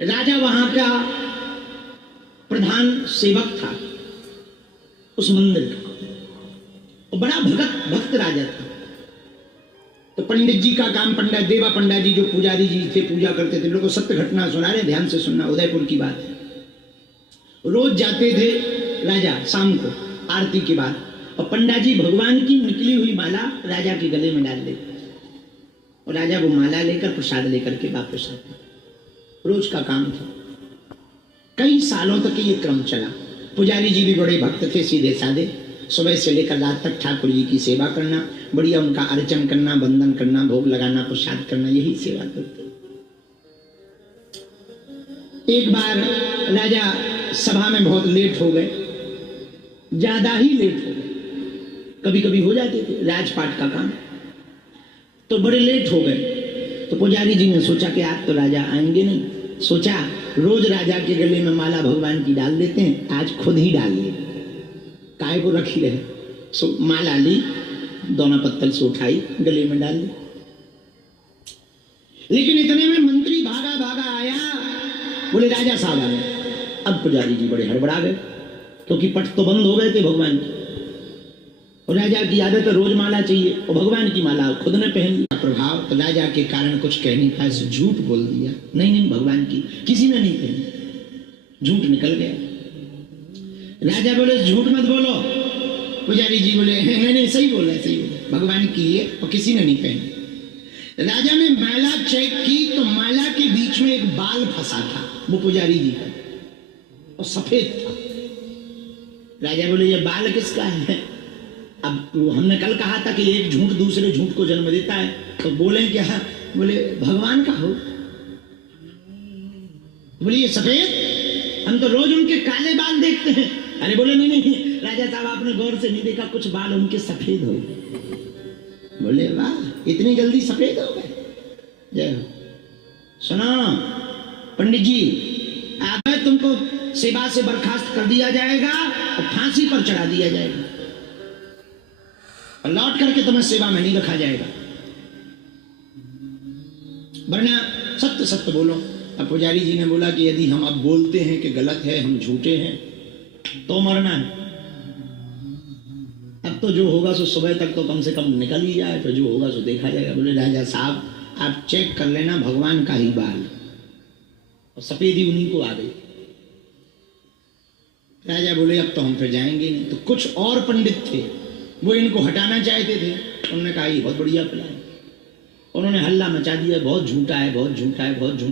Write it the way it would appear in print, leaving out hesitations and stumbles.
राजा वहां का प्रधान सेवक था उस मंदिर का, और बड़ा भक्त राजा था। तो पंडित जी का काम, पंडित देवा पंडा जी जो पुजारी जी थे, पूजा करते थे, लोगों को सत्य घटना सुना रहे, ध्यान से सुनना, उदयपुर की बात है। रोज जाते थे राजा शाम को आरती के बाद, और पंडा जी भगवान की निकली हुई माला राजा के गले में डाल देते, और राजा वो माला लेकर प्रसाद लेकर के वापस आते। रोज का काम था। कई सालों तक ये क्रम चला। पुजारी जी भी बड़े भक्त थे, सीधे साधे, सुबह से लेकर रात तक ठाकुर जी की सेवा करना, बढ़िया उनका अर्चन करना, वंदन करना, भोग लगाना, प्रसाद करना, यही सेवा करते। एक बार राजा सभा में बहुत लेट हो गए, ज्यादा ही लेट हो गए, कभी कभी हो जाते थे राजपाट का काम, तो बड़े लेट हो गए। तो पुजारी जी ने सोचा कि आज तो राजा आएंगे नहीं, सोचा रोज राजा के गले में माला भगवान की डाल देते हैं, आज खुद ही डाल ले, काय को रखी रहे। सो माला ली, दोनों पत्तल से उठाई, गले में डाल ली। लेकिन इतने में मंत्री भागा भागा आया, बोले राजा साहब आ गए। अब पुजारी जी बड़े हड़बड़ा गए, क्योंकि पट तो बंद हो गए थे भगवान की, और राजा की आदत है रोज माला चाहिए, और भगवान की माला खुद ने पहन ली। प्रभाव तो राजा के कारण कुछ कह नहीं पाए, झूठ बोल दिया, नहीं भगवान की किसी ने नहीं पहनी, झूठ निकल गया। राजा बोले झूठ मत बोलो। पुजारी जी बोले नहीं सही बोल रहे, सही बोल, भगवान की है और किसी ने नहीं पहनी। राजा ने माला चेक की तो माला के बीच में एक बाल फंसा था, वो पुजारी जी का, और सफेद था। राजा बोले ये बाल किसका है? अब हमने कल कहा था कि एक झूठ दूसरे झूठ को जन्म देता है, तो बोले क्या? बोले भगवान का हो। बोले ये सफेद, हम तो रोज उनके काले बाल देखते हैं। अरे बोले नहीं राजा साहब आपने गौर से नहीं देखा, कुछ बाल उनके सफेद हो गए। बोले वाह, इतनी जल्दी सफेद हो गए? जय हो। सुनो पंडित जी, अब तुमको सेवा से बर्खास्त कर दिया जाएगा और फांसी पर चढ़ा दिया जाएगा, और लौट करके तुम्हें सेवा में नहीं रखा जाएगा, वरना सत्य सत्य बोलो। अब पुजारी जी ने बोला कि यदि हम अब बोलते हैं कि गलत है, हम झूठे हैं, तो मरना है। अब तो जो होगा सो सुबह तक तो कम से कम निकल ही जाए, फिर जो होगा सो देखा जाएगा। बोले राजा साहब आप चेक कर लेना, भगवान का ही बाल, और सफेदी उन्हीं को आ गई। राजा बोले अब तो हम फिर जाएंगे नहीं। तो कुछ और पंडित थे, वो इनको हटाना चाहते थे, उन्होंने कहा ये बहुत बढ़िया प्लान। उन्होंने हल्ला मचा दिया, बहुत झूठा है, बहुत झूठा है, बहुत झूठा।